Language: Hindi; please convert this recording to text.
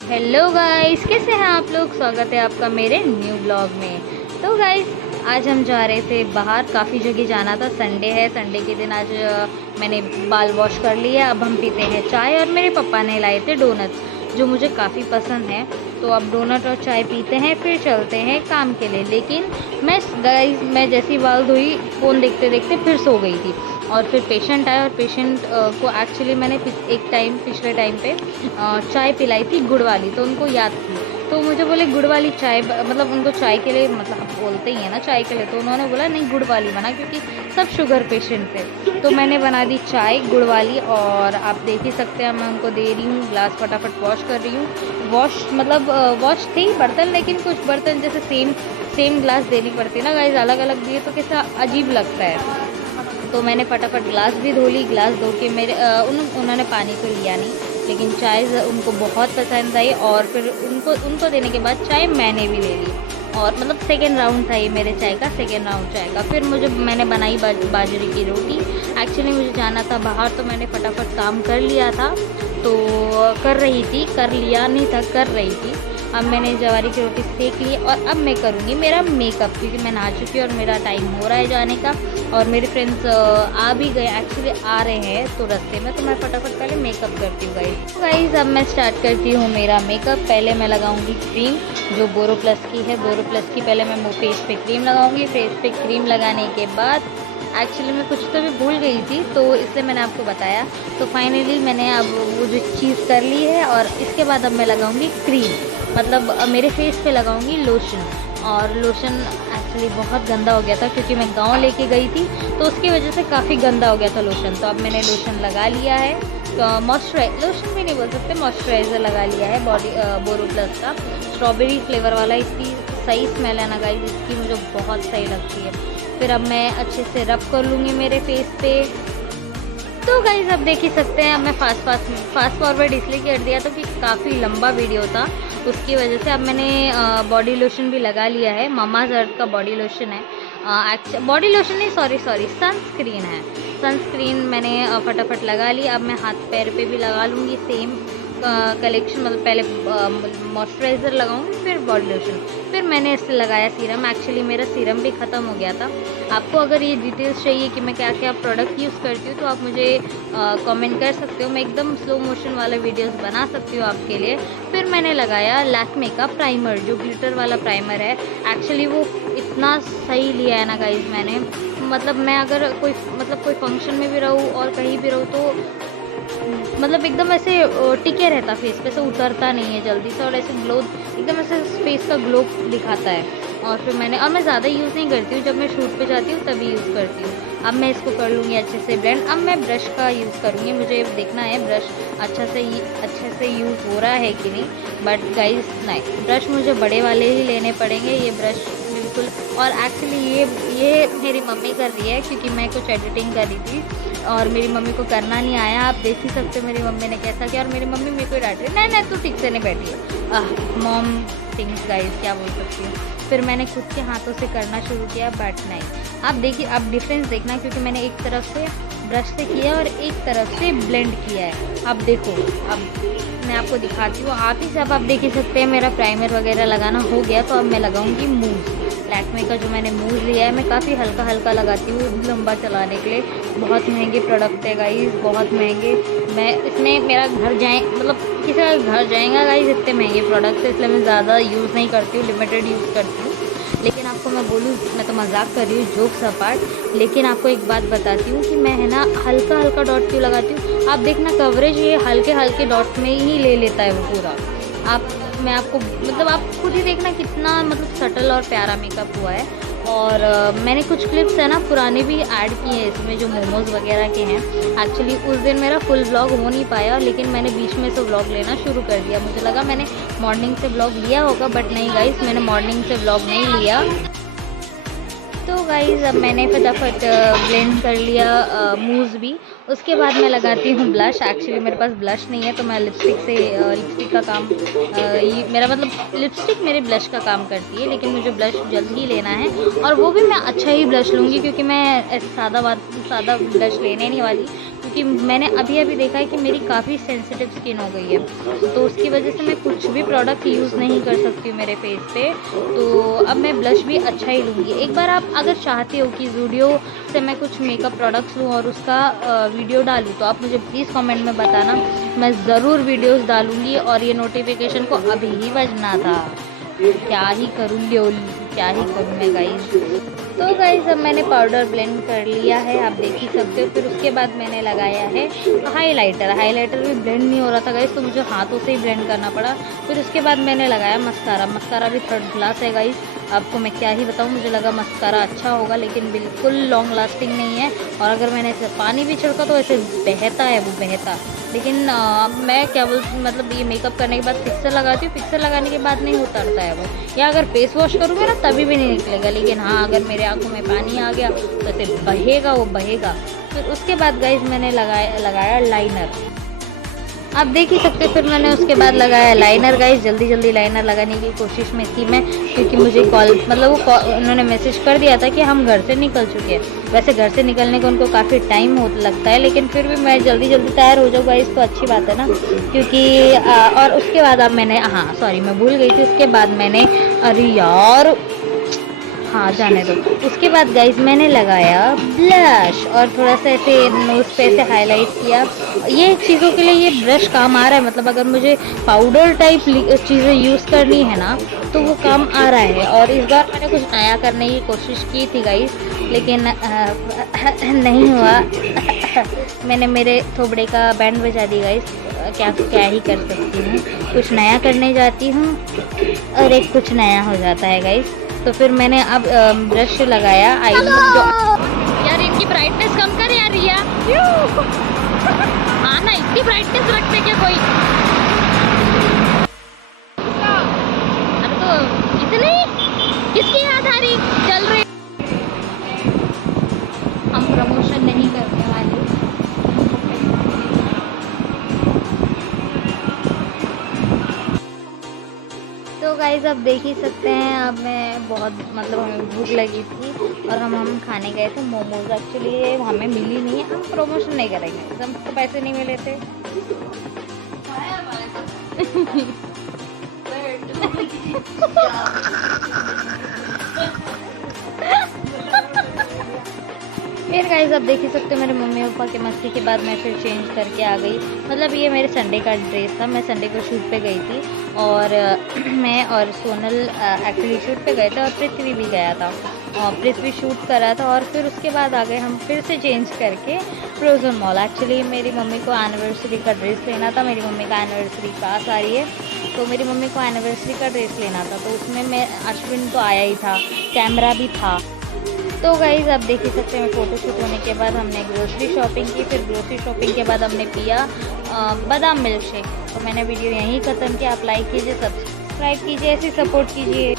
हेलो गाइस, कैसे हैं आप लोग। स्वागत है आपका मेरे न्यू ब्लॉग में। तो गाइस, आज हम जा रहे थे बाहर, काफ़ी जगह जाना था। संडे है, संडे के दिन आज मैंने बाल वॉश कर लिया। अब हम पीते हैं चाय, और मेरे पापा ने लाए थे डोनट्स जो मुझे काफ़ी पसंद है। तो अब डोनट और चाय पीते हैं, फिर चलते हैं काम के लिए। लेकिन मैं जैसी बाल धोई, फ़ोन देखते देखते फिर सो गई थी। और फिर पेशेंट आया, और पेशेंट को एक्चुअली मैंने पिछले टाइम पे चाय पिलाई थी गुड़ वाली, तो उनको याद थी। तो मुझे बोले गुड़ वाली चाय, मतलब उनको चाय के लिए, मतलब आप बोलते ही हैं ना चाय के लिए, तो उन्होंने बोला नहीं गुड़ वाली बना, क्योंकि सब शुगर पेशेंट थे। तो मैंने बना दी चाय गुड़ वाली, और आप देख ही सकते हैं मैं उनको दे रही हूँ। ग्लास फटाफट वॉश कर रही हूँ। वॉश थी बर्तन, लेकिन कुछ बर्तन जैसे सेम ग्लास देनी पड़ती है ना गाइस, अलग अलग दिए तो कैसा अजीब लगता है। तो मैंने फटाफट ग्लास भी धो ली। ग्लास धो के उन्होंने पानी तो लिया नहीं, लेकिन चाय उनको बहुत पसंद आई। और फिर उनको देने के बाद चाय मैंने भी ले ली। और मतलब सेकेंड राउंड था ये मेरे चाय का, सेकेंड राउंड चाय का। फिर मैंने बनाई बाजरे की रोटी। एक्चुअली मुझे जाना था बाहर, तो मैंने फटाफट काम कर लिया था। तो कर रही थी। अब मैंने जवारी की रोटी सेक ली, और अब मैं करूँगी मेरा मेकअप, क्योंकि मैं नहा चुकी हूँ और मेरा टाइम हो रहा है जाने का। और मेरे फ्रेंड्स आ भी गए, एक्चुअली आ रहे हैं तो रास्ते में। तो मैं फटाफट पहले मेकअप करती हूँ गाइस। तो गाइस, अब मैं स्टार्ट करती हूँ मेरा मेकअप। पहले मैं लगाऊंगी क्रीम जो बोरो प्लस की है। बोरो प्लस की पहले मैं फेस पे क्रीम लगाऊंगी। फेस पे क्रीम लगाने के बाद एक्चुअली मैं कुछ तो भी भूल गई थी, तो इसलिए मैंने आपको बताया। तो फाइनली मैंने अब वो जो चीज़ कर ली है, और इसके बाद अब मैं लगाऊंगी क्रीम, मतलब मेरे फेस पे लगाऊंगी लोशन। और लोशन एक्चुअली बहुत गंदा हो गया था, क्योंकि मैं गांव लेके गई थी, तो उसकी वजह से काफ़ी गंदा हो गया था लोशन। तो अब मैंने लोशन लगा लिया है। तो लोशन भी नहीं बोल सकते, मॉइस्चराइज़र लगा लिया है बोरो प्लस का, स्ट्रॉबेरी फ्लेवर वाला। इसकी सही स्मेल है ना गाइस, इसकी मुझे बहुत सही लगती है। फिर अब मैं अच्छे से रब कर लूँगी मेरे फेस पे। तो गाइस, अब देख ही सकते हैं, अब मैं फास्ट फॉरवर्ड इसलिए कर दिया था कि काफ़ी लंबा वीडियो था, उसकी वजह से। अब मैंने बॉडी लोशन भी लगा लिया है। मामाज अर्थ का बॉडी लोशन है। बॉडी लोशन नहीं, सॉरी सनस्क्रीन है। सनस्क्रीन मैंने फटाफट लगा ली। अब मैं हाथ पैर पे भी लगा लूँगी सेम कलेक्शन, मतलब पहले मॉइस्चराइज़र लगाऊंगी, फिर बॉडी लोशन, फिर मैंने इससे लगाया सीरम। एक्चुअली मेरा सीरम भी ख़त्म हो गया था। आपको अगर ये डिटेल्स चाहिए कि मैं क्या क्या प्रोडक्ट यूज़ करती हूँ, तो आप मुझे कमेंट कर सकते हो। मैं एकदम स्लो मोशन वाला वीडियोस बना सकती हूँ आपके लिए। फिर मैंने लगाया लैक्मे का प्राइमर, जो ग्लिटर वाला प्राइमर है। एक्चुअली वो इतना सही लिया है ना गाइज मैंने, मतलब मैं अगर कोई फंक्शन में भी रहूँ और कहीं भी रहूँ, तो मतलब एकदम ऐसे टिके रहता फेस पे, से उतरता नहीं है जल्दी से, और ऐसे ग्लो, एकदम ऐसे फेस का ग्लो दिखाता है। और फिर और मैं ज़्यादा यूज़ नहीं करती हूँ, जब मैं शूट पे जाती हूँ तभी यूज़ करती हूँ। अब मैं इसको कर लूँगी अच्छे से ब्लेंड। अब मैं ब्रश का यूज़ करूँगी, मुझे देखना है ब्रश अच्छे से यूज़ हो रहा है कि नहीं। बट गाइस नहीं, ब्रश मुझे बड़े वाले ही लेने पड़ेंगे, ये ब्रश बिल्कुल। और एक्चुअली ये मेरी मम्मी कर रही है, क्योंकि मैं कुछ एडिटिंग कर रही थी और मेरी मम्मी को करना नहीं आया। आप देख ही सकते हो मेरी मम्मी ने कैसा किया। और मेरी मम्मी मेरे को डांट रही, नहीं तू ठीक से नहीं बैठी है। मॉम थिंग्स गाइस, क्या बोल सकती हूँ। फिर मैंने खुद के हाथों से करना शुरू किया, बट नहीं। आप देखिए, आप डिफरेंस देखना, क्योंकि मैंने एक तरफ से ब्रश से किया और एक तरफ से ब्लेंड किया है। अब देखो, अब मैं आपको दिखाती हूँ। आप ही सब आप देख ही सकते हैं, मेरा प्राइमर वगैरह लगाना हो गया। तो अब मैं लगाऊंगी मूव। लैक्मे का जो मैंने मूव लिया है, मैं काफ़ी हल्का लगाती हूँ लंबा चलाने के लिए। बहुत महंगे प्रोडक्ट है गाइस, बहुत महंगे। मैं इसमें मेरा घर जाए, मतलब किसी का घर जाएगा गाइस, इतने महंगे प्रोडक्ट्स है, इसलिए मैं ज़्यादा यूज़ नहीं करती हूँ, लिमिटेड यूज़ करती हूँ। लेकिन आपको मैं बोलूँ, मैं तो मजाक कर रही हूँ, जोक्स अपार्ट। लेकिन आपको एक बात बताती हूँ कि मैं है ना हल्का डॉट क्यों लगाती हूँ। आप देखना, कवरेज ये हल्के डॉट में ही ले लेता है वो पूरा। मैं आपको मतलब आप खुद ही देखना कितना मतलब सटल और प्यारा मेकअप हुआ है। और मैंने कुछ क्लिप्स है ना पुराने भी ऐड किए हैं इसमें, जो मोमोज़ वगैरह के हैं। एक्चुअली उस दिन मेरा फुल व्लॉग हो नहीं पाया, लेकिन मैंने बीच में से व्लॉग लेना शुरू कर दिया। मुझे लगा मैंने मॉर्निंग से व्लॉग लिया होगा, बट नहीं गाइस, मैंने मॉर्निंग से व्लॉग नहीं लिया। तो गाइज़, अब मैंने फटाफट ब्लेंड कर लिया मूव्स भी। उसके बाद मैं लगाती हूँ ब्लश। एक्चुअली मेरे पास ब्लश नहीं है, तो मैं लिपस्टिक का काम मेरा मतलब लिपस्टिक मेरे ब्लश का काम करती है। लेकिन मुझे ब्लश जल्द ही लेना है, और वो भी मैं अच्छा ही ब्लश लूँगी, क्योंकि मैं ऐसे सादा ब्लश लेने नहीं वाली। क्योंकि मैंने अभी अभी देखा है कि मेरी काफ़ी सेंसिटिव स्किन हो गई है, तो उसकी वजह से मैं कुछ भी प्रोडक्ट यूज़ नहीं कर सकती हूँ मेरे फेस पे। तो अब मैं ब्लश भी अच्छा ही लूँगी। एक बार आप अगर चाहते हो कि ज़ूडियो से मैं कुछ मेकअप प्रोडक्ट्स लूँ और उसका वीडियो डालूँ, तो आप मुझे प्लीज़ कमेंट में बताना, मैं ज़रूर वीडियोस डालूँगी। और ये नोटिफिकेशन को अभी ही बजना था, क्या ही करूँ क्या ही करूँ मैं गाइस। तो गाइस अब मैंने पाउडर ब्लेंड कर लिया है, आप देख ही सकते हो। फिर उसके बाद मैंने लगाया है हाइलाइटर भी ब्लेंड नहीं हो रहा था गाइस, तो मुझे हाथों से ही ब्लेंड करना पड़ा। फिर उसके बाद मैंने लगाया मस्कारा भी थर्ड क्लास है गाइस, आपको मैं क्या ही बताऊँ। मुझे लगा मस्कारा अच्छा होगा, लेकिन बिल्कुल लॉन्ग लास्टिंग नहीं है। और अगर मैंने इसे पानी भी छिड़का तो ऐसे बहता है, वो बहता। लेकिन मैं क्या मतलब ये मेकअप करने के बाद फिक्सर लगाती हूँ, फिक्सर लगाने के बाद नहीं उतरता है वो, या अगर फेस वॉश करूँगी ना तभी भी नहीं निकलेगा। लेकिन हाँ, अगर मेरे आंखों में पानी आ गया तो ऐसे बहेगा, वो बहेगा। फिर उसके बाद गाइज मैंने लगाया लाइनर, आप देख ही सकते हो। फिर मैंने उसके बाद लगाया लाइनर गाइस, जल्दी लाइनर लगाने की कोशिश में थी मैं, क्योंकि मुझे उन्होंने मैसेज कर दिया था कि हम घर से निकल चुके हैं। वैसे घर से निकलने को उनको काफ़ी टाइम लगता है, लेकिन फिर भी मैं जल्दी तैयार हो जाऊँ गाइस, तो अच्छी बात है ना। क्योंकि और उसके बाद अब मैंने, हाँ सॉरी मैं भूल गई थी, उसके बाद मैंने, अरे यार हाँ जाने दो। उसके बाद गाइज मैंने लगाया ब्लश और थोड़ा सा ऐसे नोज पे ऐसे हाईलाइट किया। ये चीज़ों के लिए ये ब्रश काम आ रहा है, मतलब अगर मुझे पाउडर टाइप चीज़ें यूज़ करनी है ना तो वो काम आ रहा है। और इस बार मैंने कुछ नया करने की कोशिश की थी गाइज, लेकिन नहीं हुआ। मैंने मेरे थोबड़े का बैंड बजा दी गाइज, क्या ही कर सकती हूँ। कुछ नया करने जाती हूँ और एक कुछ नया हो जाता है गाइज। तो फिर मैंने अब ब्रश लगाया आई जो, यार इनकी ब्राइटनेस कम कर यार रिया। हाँ ना, इतनी ब्राइटनेस रखते क्या कोई। अरे तो इतनी किसकी याद आ रही चल रही। हम प्रमोशन नहीं करने वाले। तो गाइस आप देख ही सकते हैं, अब मैं बहुत मतलब हमें भूख लगी थी और हम खाने गए थे मोमोज। एक्चुअली ये हमें मिली नहीं है, हम प्रमोशन नहीं करेंगे, हमको पैसे नहीं मिले थे। फिर गाइस आप देख ही सकते हो, मेरे मम्मी पापा के मस्ती के बाद मैं फिर चेंज करके आ गई। मतलब ये मेरे संडे का ड्रेस था, मैं संडे को शूट पे गई थी और मैं और सोनल एक्चुअली शूट पे गए थे और पृथ्वी भी गया था और पृथ्वी शूट कर रहा था। और फिर उसके बाद आ गए हम फिर से चेंज करके फ्रोजन मॉल। एक्चुअली मेरी मम्मी को एनिवर्सरी का ड्रेस लेना था, मेरी मम्मी का एनिवर्सरी पास आ रही है, तो मेरी मम्मी को एनिवर्सरी का ड्रेस लेना था। तो उसमें मैं अश्विन तो आया ही था, कैमरा भी था। तो गाइज़ आप देख ही सकते हैं, फ़ोटोशूट होने के बाद हमने ग्रोसरी शॉपिंग की। फिर ग्रोसरी शॉपिंग के बाद हमने पिया बादाम मिल्क शेक। तो मैंने वीडियो यहीं ख़त्म किया। आप लाइक कीजिए, सब्सक्राइब कीजिए, ऐसे सपोर्ट कीजिए।